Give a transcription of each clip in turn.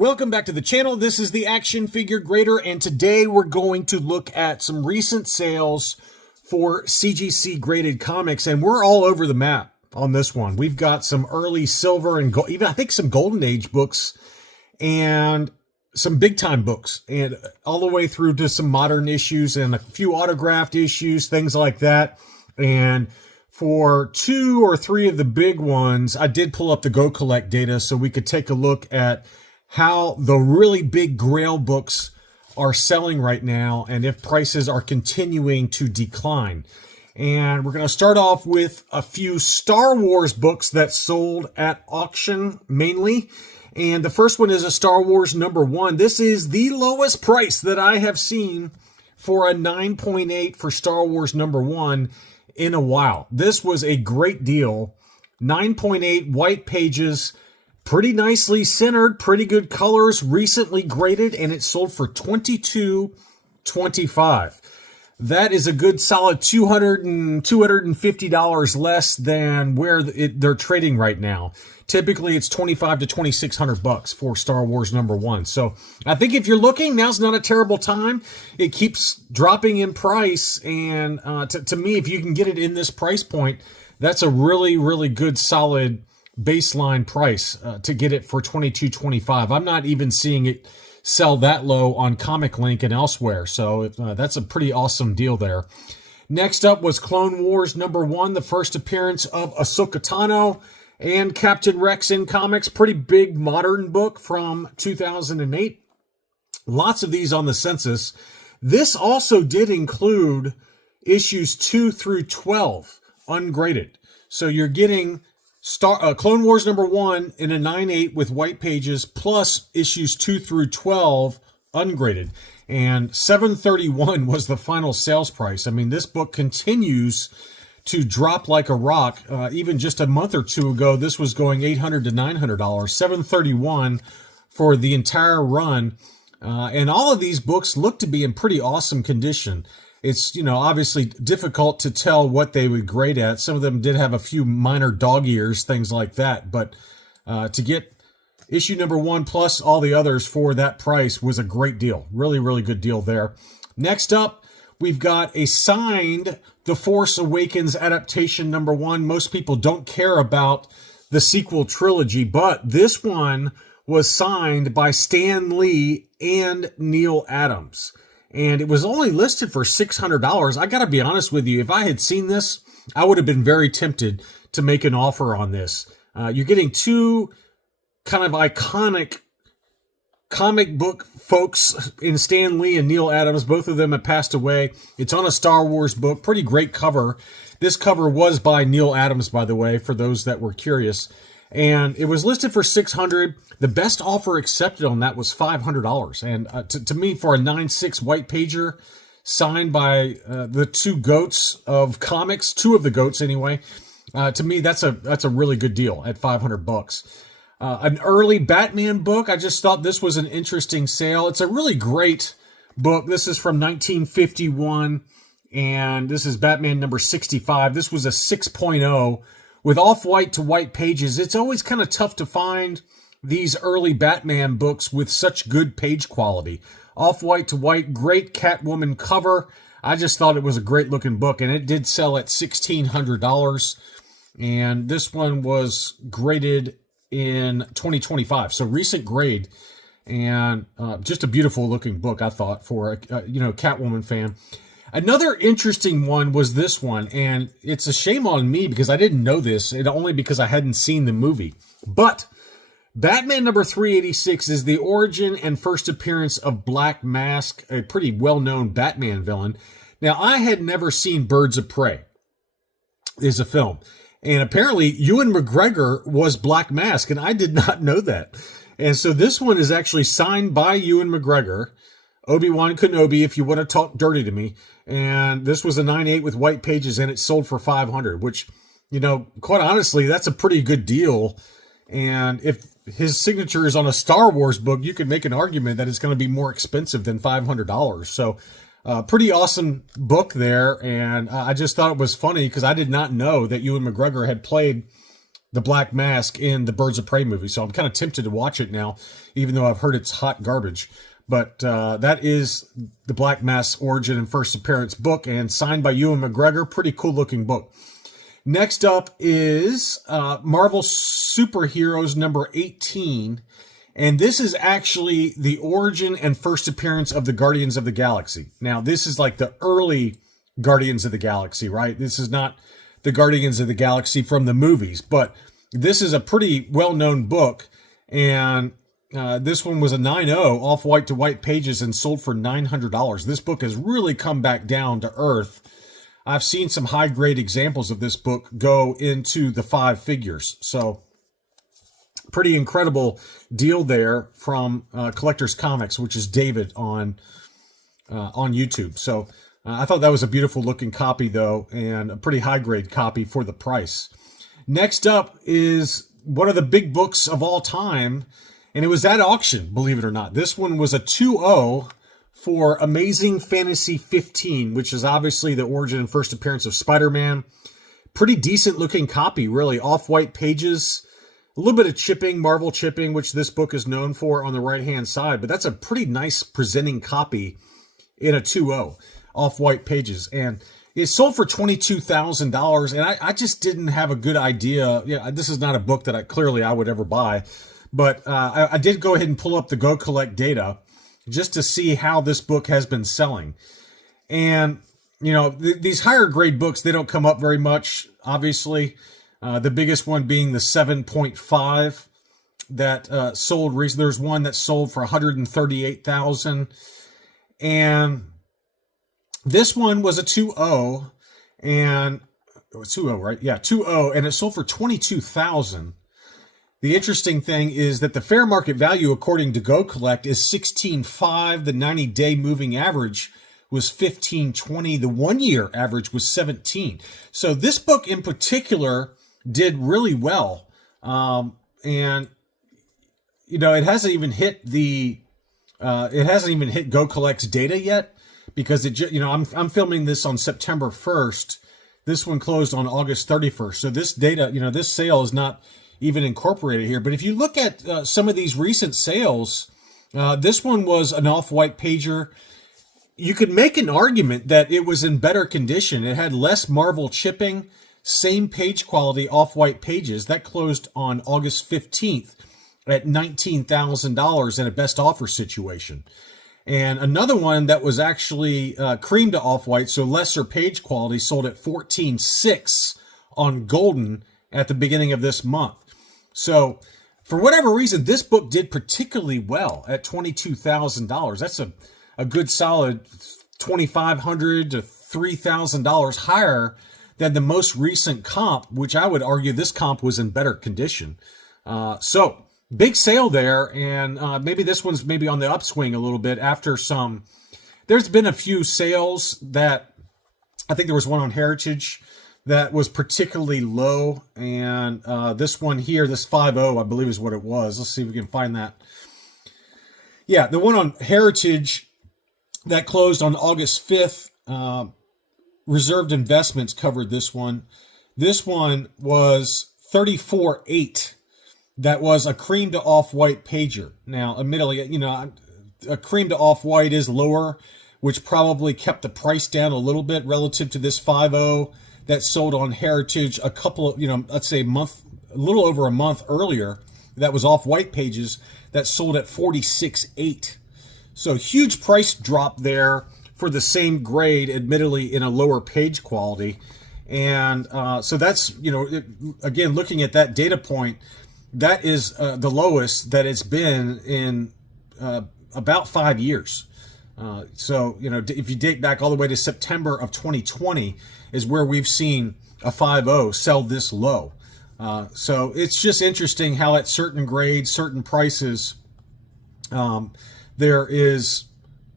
Welcome back to the channel. This is the Action Figure Grader, and today we're going to look at some recent sales for CGC-graded comics, and we're all over the map on this one. We've got some early silver and gold, even I think some golden age books, and some big time books, and all the way through to some modern issues and a few autographed issues, things like that. And for 2 or 3 of the big ones, I did pull up the Go Collect data so we could take a look at how the really big Grail books are selling right now and if prices are continuing to decline. And we're going to start off with a few Star Wars books that sold at auction mainly. And the first one is a Star Wars #1. This is the lowest price that I have seen for a 9.8 for Star Wars #1 in a while. This was a great deal. 9.8 white pages, pretty nicely centered, pretty good colors, recently graded, and it sold for $22.25. That is a good solid $250 less than where they're trading right now. Typically, it's $2,500 to $2,600 for Star Wars #1. So I think if you're looking, now's not a terrible time. It keeps dropping in price, and to me, if you can get it in this price point, that's a really, really good solid baseline price to get it for $22.25. I'm not even seeing it sell that low on Comic Link and elsewhere, so that's a pretty awesome deal there. Next up was Clone Wars #1, the first appearance of Ahsoka Tano and Captain Rex in comics. Pretty big modern book from 2008. Lots of these on the census. This also did include issues 2 through 12 ungraded. So you're getting Clone Wars #1 in a 9.8 with white pages, plus issues 2 through 12 ungraded. And $731 was the final sales price. I mean, this book continues to drop like a rock. Even just a month or two ago, this was going $800 to $900. $731 for the entire run. And all of these books look to be in pretty awesome condition. It's, obviously difficult to tell what they would grade at. Some of them did have a few minor dog ears, things like that. But to get issue #1 plus all the others for that price was a great deal. Really, really good deal there. Next up, we've got a signed The Force Awakens adaptation #1. Most people don't care about the sequel trilogy, but this one was signed by Stan Lee and Neil Adams. And it was only listed for $600. I got to be honest with you. If I had seen this, I would have been very tempted to make an offer on this. You're getting 2 kind of iconic comic book folks in Stan Lee and Neil Adams. Both of them have passed away. It's on a Star Wars book. Pretty great cover. This cover was by Neil Adams, by the way, for those that were curious. And it was listed for $600. The best offer accepted on that was $500. And to me, for a 9.6 white pager signed by the 2 goats of comics, 2 of the goats anyway, to me that's a really good deal at $500. An early Batman book. I just thought this was an interesting sale. It's a really great book. This is from 1951, and this is Batman #65. This was a 6.0. With off-white to white pages. It's always kind of tough to find these early Batman books with such good page quality. Off-white to white, great Catwoman cover. I just thought it was a great-looking book, and it did sell at $1,600. And this one was graded in 2025, so recent grade. And just a beautiful-looking book, I thought, for a Catwoman fan. Another interesting one was this one, and it's a shame on me because I didn't know this, and only because I hadn't seen the movie. But Batman #386 is the origin and first appearance of Black Mask, a pretty well-known Batman villain. Now, I had never seen Birds of Prey. Is a film. And apparently, Ewan McGregor was Black Mask, and I did not know that. And so this one is actually signed by Ewan McGregor, Obi-Wan Kenobi, if you want to talk dirty to me. And this was a 9.8 with white pages, and it sold for $500, which, quite honestly, that's a pretty good deal. And if his signature is on a Star Wars book, you could make an argument that it's going to be more expensive than $500. So pretty awesome book there. And I just thought it was funny because I did not know that Ewan McGregor had played the Black Mask in the Birds of Prey movie. So I'm kind of tempted to watch it now, even though I've heard it's hot garbage. But that is the Black Mask's origin and first appearance book, and signed by Ewan McGregor. Pretty cool looking book. Next up is Marvel Superheroes number 18. And this is actually the origin and first appearance of the Guardians of the Galaxy. Now, this is like the early Guardians of the Galaxy, right? This is not the Guardians of the Galaxy from the movies, but this is a pretty well-known book. And this one was a 9.0 off-white to white pages and sold for $900. This book has really come back down to earth. I've seen some high-grade examples of this book go into the 5 figures. So pretty incredible deal there from Collector's Comics, which is David on YouTube. So I thought that was a beautiful looking copy, though, and a pretty high-grade copy for the price. Next up is one of the big books of all time, and it was at auction, believe it or not. This one was a 2.0 for Amazing Fantasy 15, which is obviously the origin and first appearance of Spider-Man. Pretty decent looking copy, really. Off-white pages, a little bit of chipping, Marvel chipping, which this book is known for on the right-hand side. But that's a pretty nice presenting copy in a 2.0, off-white pages. And it sold for $22,000, and I just didn't have a good idea. Yeah, this is not a book that I would ever buy. But I did go ahead and pull up the Go Collect data just to see how this book has been selling. And, you know, these higher grade books, they don't come up very much, obviously. The biggest one being the 7.5 that sold recently. There's one that sold for $138,000. And this one was a 2.0, and 2.0, right? Yeah, 2.0, and it sold for $22,000. The interesting thing is that the fair market value, according to Go Collect, is $16.5. The 90-day moving average was $15.20. The one-year average was $17. So this book in particular did really well, and you know it hasn't even hit Go Collect's data yet, because I'm filming this on September 1st. This one closed on August 31st. So this data, this sale is not even incorporated here. But if you look at some of these recent sales, this one was an off-white pager. You could make an argument that it was in better condition. It had less Marvel chipping, same page quality, off-white pages. That closed on August 15th at $19,000 in a best offer situation. And another one that was actually cream to off-white, so lesser page quality, sold at $14.6 on Golden at the beginning of this month. So for whatever reason, this book did particularly well at $22,000. That's a good solid $2,500 to $3,000 higher than the most recent comp, which I would argue this comp was in better condition. So big sale there, and maybe this one's maybe on the upswing a little bit after some. There's been a few sales that I think there was one on Heritage that was particularly low, and this one here, this 5.0, I believe is what it was. Let's see if we can find that. Yeah, the one on Heritage that closed on August 5th, Reserved Investments covered this one. This one was $34.8. That was a cream to off-white pager. Now, admittedly, a cream to off-white is lower, which probably kept the price down a little bit relative to this 5.0 that sold on Heritage a couple of, let's say a little over a month earlier. That was off-white pages that sold at $46.8. So huge price drop there for the same grade, admittedly in a lower page quality. And so that's, again, looking at that data point, that is the lowest that it's been in about 5 years. So, if you date back all the way to September of 2020 is where we've seen a 5.0 sell this low. So it's just interesting how at certain grades, certain prices, there is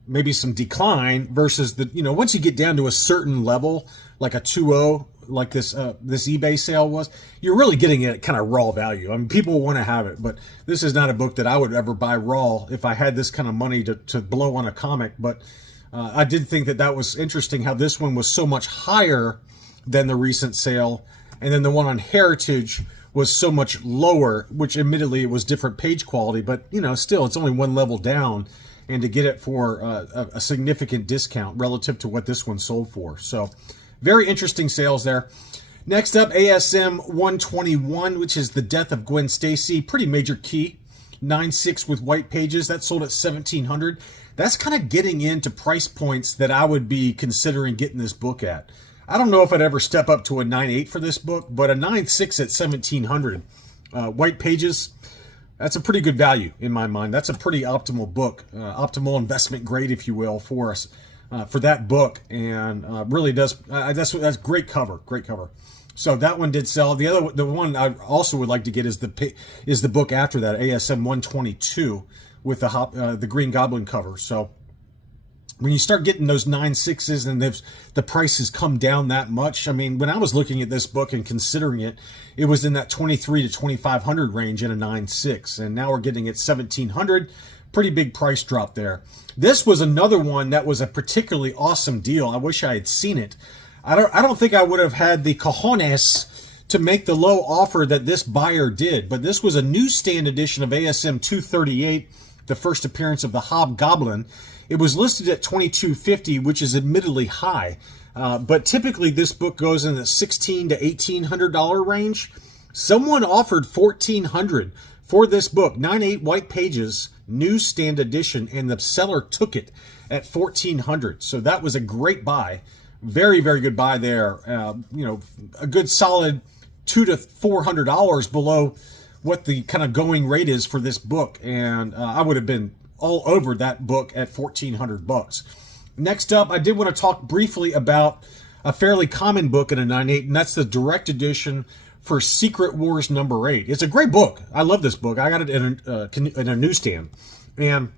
maybe some decline versus once you get down to a certain level, like a 2.0, like this eBay sale was, you're really getting it at kind of raw value. I mean, people want to have it, but this is not a book that I would ever buy raw if I had this kind of money to blow on a comic. But I did think that was interesting how this one was so much higher than the recent sale. And then the one on Heritage was so much lower, which admittedly it was different page quality, but you know, still it's only one level down, and to get it for a significant discount relative to what this one sold for. So very interesting sales there. Next up, ASM 121, which is The Death of Gwen Stacy. Pretty major key. 9.6 with white pages. That sold at $1,700. That's kind of getting into price points that I would be considering getting this book at. I don't know if I'd ever step up to a 9.8 for this book, but a 9.6 at $1,700. White pages, that's a pretty good value in my mind. That's a pretty optimal book, optimal investment grade, if you will, for us, for that book, and really does. That's great cover, great cover. So that one did sell. The one I also would like to get is the book after that, ASM 122, with the Green Goblin cover. So when you start getting those 9.6s and the prices come down that much, I mean, when I was looking at this book and considering it, it was in that 23 to 2,500 range in a 9.6, and now we're getting it 1,700. Pretty big price drop there. This was another one that was a particularly awesome deal. I wish I had seen it. I don't think I would have had the cojones to make the low offer that this buyer did, but this was a newsstand edition of ASM 238, the first appearance of the Hobgoblin. It was listed at $2,250, which is admittedly high, but typically this book goes in the $1,600 to $1,800 range. Someone offered $1,400 for this book, 9.8 white pages, newsstand edition, and the seller took it at $1,400. So that was a great buy. Very, very good buy there. You know, a good solid $200 to $400 below what the kind of going rate is for this book, and I would have been all over that book at $1,400. Next up, I did want to talk briefly about a fairly common book in a 9.8, and that's the direct edition for Secret Wars number 8. It's a great book. I love this book. I got it in a newsstand, and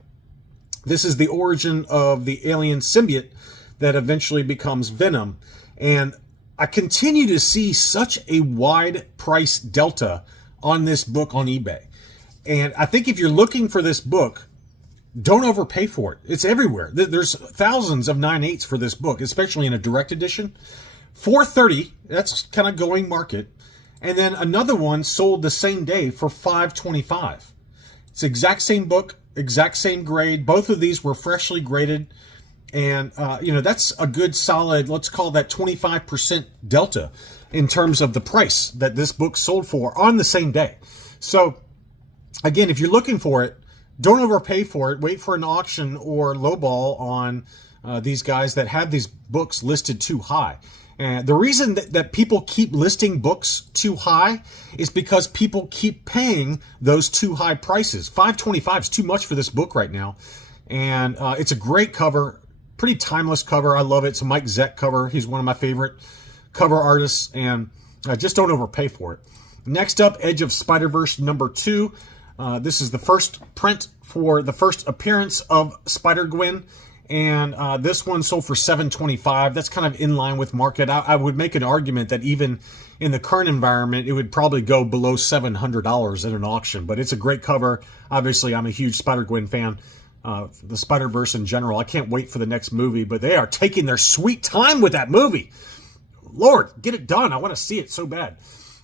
this is the origin of the alien symbiote that eventually becomes Venom. And I continue to see such a wide price delta on this book on eBay. And I think if you're looking for this book, don't overpay for it. It's everywhere. There's thousands of 9.8s for this book, especially in a direct edition. $430, that's kind of going market. And then another one sold the same day for $525. It's the exact same book, exact same grade. Both of these were freshly graded. And, you know, that's a good solid, let's call that 25% delta in terms of the price that this book sold for on the same day. So, again, if you're looking for it, don't overpay for it. Wait for an auction or lowball on these guys that have these books listed too high. And the reason that people keep listing books too high is because people keep paying those too high prices. $525 is too much for this book right now. And it's a great cover. Pretty timeless cover. I love it. It's a Mike Zeck cover. He's one of my favorite cover artists, and just don't overpay for it. Next up, Edge of Spider-Verse number 2. This is the first print for the first appearance of Spider-Gwen, and this one sold for $725. That's kind of in line with market. I would make an argument that even in the current environment, it would probably go below $700 at an auction, but it's a great cover. Obviously, I'm a huge Spider-Gwen fan. The Spider-Verse in general. I can't wait for the next movie, but they are taking their sweet time with that movie. Lord, get it done. I want to see it so bad.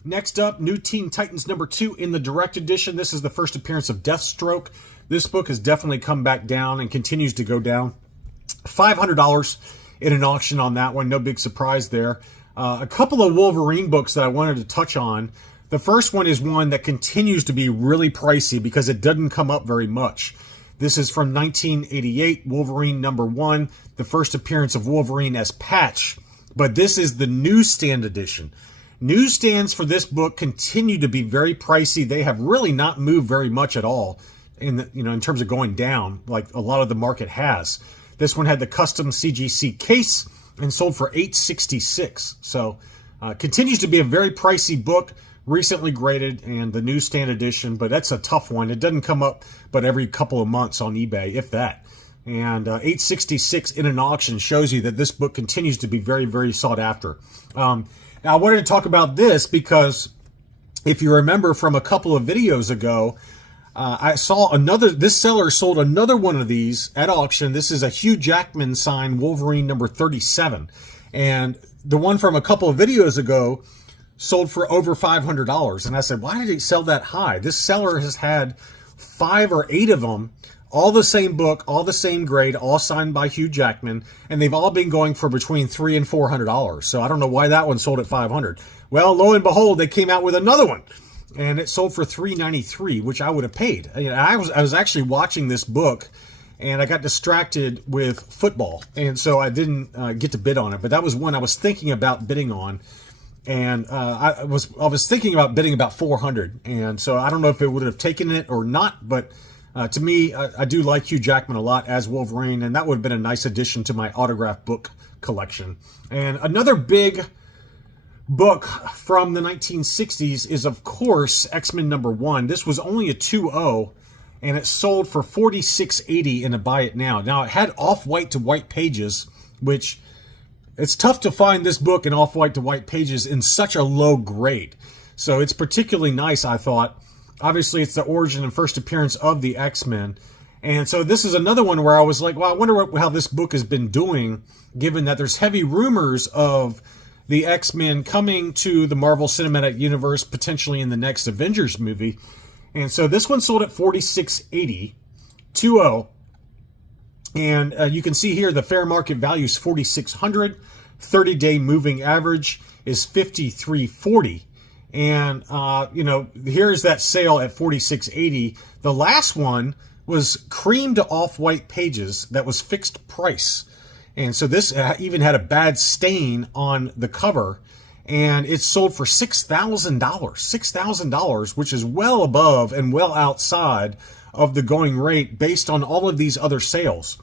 Next up, New Teen Titans number 2 in the direct edition. This is the first appearance of Deathstroke. This book has definitely come back down and continues to go down. $500 in an auction on that one. No big surprise there. A couple of Wolverine books that I wanted to touch on. The first one is one that continues to be really pricey because it doesn't come up very much. This is from 1988, Wolverine number 1, the first appearance of Wolverine as Patch. But this is the newsstand edition. Newsstands for this book continue to be very pricey. They have really not moved very much at all in terms of going down like a lot of the market has. This one had the custom CGC case and sold for $866. So continues to be a very pricey book. Recently graded, and the newsstand edition, but that's a tough one. It doesn't come up but every couple of months on eBay, if that. And $866 in an auction shows you that this book continues to be very, very sought after. Now, I wanted to talk about this because if you remember from a couple of videos ago, I saw this seller sold another one of these at auction. This is a Hugh Jackman signed Wolverine number 37. And the one from a couple of videos ago sold for over $500. And I said, why did it sell that high? This seller has had 5 or 8 of them, all the same book, all the same grade, all signed by Hugh Jackman, and they've all been going for between $300 and $400. So I don't know why that one sold at $500. Well, lo and behold, they came out with another one, and it sold for $393, which I would have paid. I was actually watching this book, and I got distracted with football, and so I didn't get to bid on it. But that was one I was thinking about bidding on, and I was thinking about bidding about $400, and so I don't know if it would have taken it or not, but. To me, I do like Hugh Jackman a lot as Wolverine, and that would have been a nice addition to my autograph book collection. And another big book from the 1960s is, of course, X-Men #1. This was only a 2.0, and it sold for $46.80 in a buy it now. Now, it had off-white to white pages, which it's tough to find this book in off-white to white pages in such a low grade. So it's particularly nice, I thought. Obviously, it's the origin and first appearance of the X-Men. And so this is another one where I was like, well, I wonder how this book has been doing, given that there's heavy rumors of the X-Men coming to the Marvel Cinematic Universe, potentially in the next Avengers movie. And so this one sold at $46.80, 2.0. And you can see here the fair market value is $4,600. 30-day moving average is $53.40. And, here's that sale at $46.80. The last one was cream to off-white pages that was fixed price. And so this even had a bad stain on the cover. And it sold for $6,000. $6,000, which is well above and well outside of the going rate based on all of these other sales.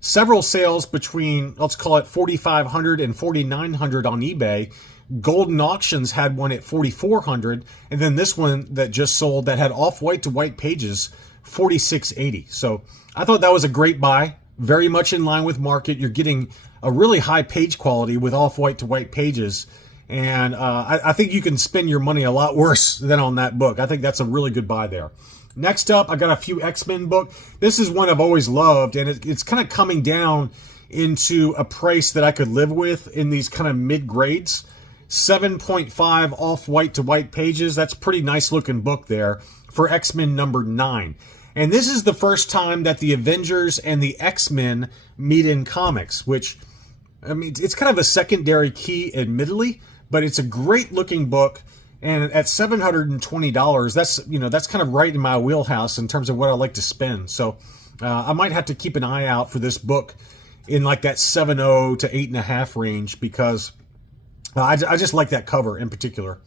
Several sales between, let's call it $4,500 and $4,900 on eBay. Golden Auctions had one at $4,400, and then this one that just sold that had off-white to white pages, $46.80. So I thought that was a great buy, very much in line with market. You're getting a really high page quality with off-white to white pages, and I think you can spend your money a lot worse than on that book. I think that's a really good buy there. Next up, I got a few X-Men book. This is one I've always loved, and it's kind of coming down into a price that I could live with in these kind of mid-grades. 7.5 off-white to white pages. That's a pretty nice looking book there for X-Men #9. And this is the first time that the Avengers and the X-Men meet in comics, which, I mean, it's kind of a secondary key, admittedly, but it's a great looking book. And at $720, that's kind of right in my wheelhouse in terms of what I like to spend. So I might have to keep an eye out for this book in like that 7.0 to 8.5 range, because I just like that cover in particular.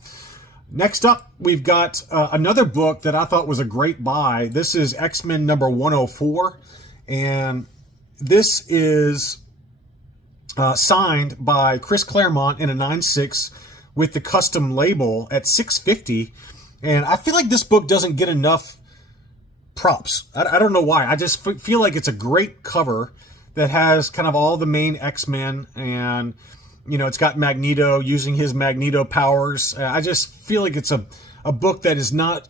Next up, we've got another book that I thought was a great buy. This is X-Men #104, and this is signed by Chris Claremont in a 9.6 with the custom label at $650. And I feel like this book doesn't get enough props. I don't know why. I just feel like it's a great cover that has kind of all the main X-Men, and it's got Magneto using his Magneto powers. I just feel like it's a book that is not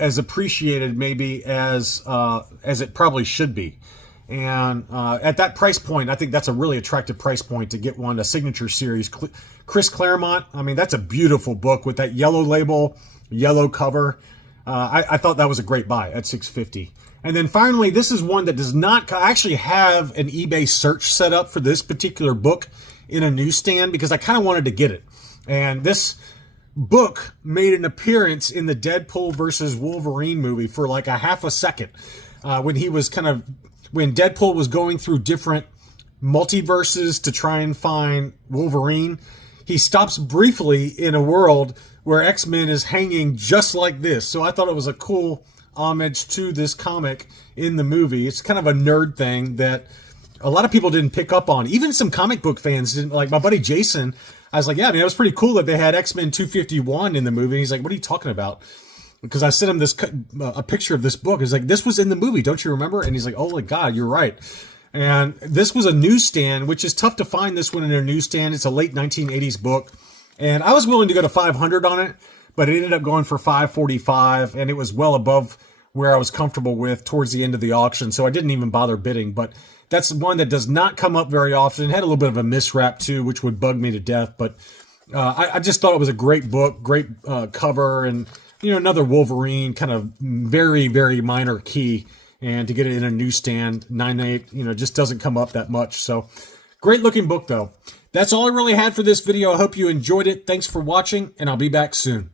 as appreciated maybe as it probably should be. And at that price point, I think that's a really attractive price point to get one, a signature series. Chris Claremont, I mean, that's a beautiful book with that yellow label, yellow cover. I thought that was a great buy at $650. And then finally, this is one that does not actually have an eBay search set up for this particular book in a newsstand, because I kind of wanted to get it. And this book made an appearance in the Deadpool versus Wolverine movie for like a half a second, when Deadpool was going through different multiverses to try and find Wolverine. He stops briefly in a world where X-Men is hanging just like this. So I thought it was a cool homage to this comic in the movie. It's kind of a nerd thing that a lot of people didn't pick up on. Even some comic book fans didn't. Like my buddy Jason, I was like, yeah, I mean, it was pretty cool that they had X-Men 251 in the movie. And he's like, what are you talking about? Because I sent him a picture of this book. He's like, this was in the movie, don't you remember? And he's like, oh my God, you're right. And this was a newsstand, which is tough to find this one in a newsstand. It's a late 1980s book. And I was willing to go to $500 on it, but it ended up going for $545, and it was well above where I was comfortable with towards the end of the auction. So I didn't even bother bidding. But that's one that does not come up very often. It had a little bit of a miswrap too, which would bug me to death. But I just thought it was a great book, great cover, and another Wolverine, kind of very, very minor key. And to get it in a newsstand, 9.8, just doesn't come up that much. So great looking book though. That's all I really had for this video. I hope you enjoyed it. Thanks for watching, and I'll be back soon.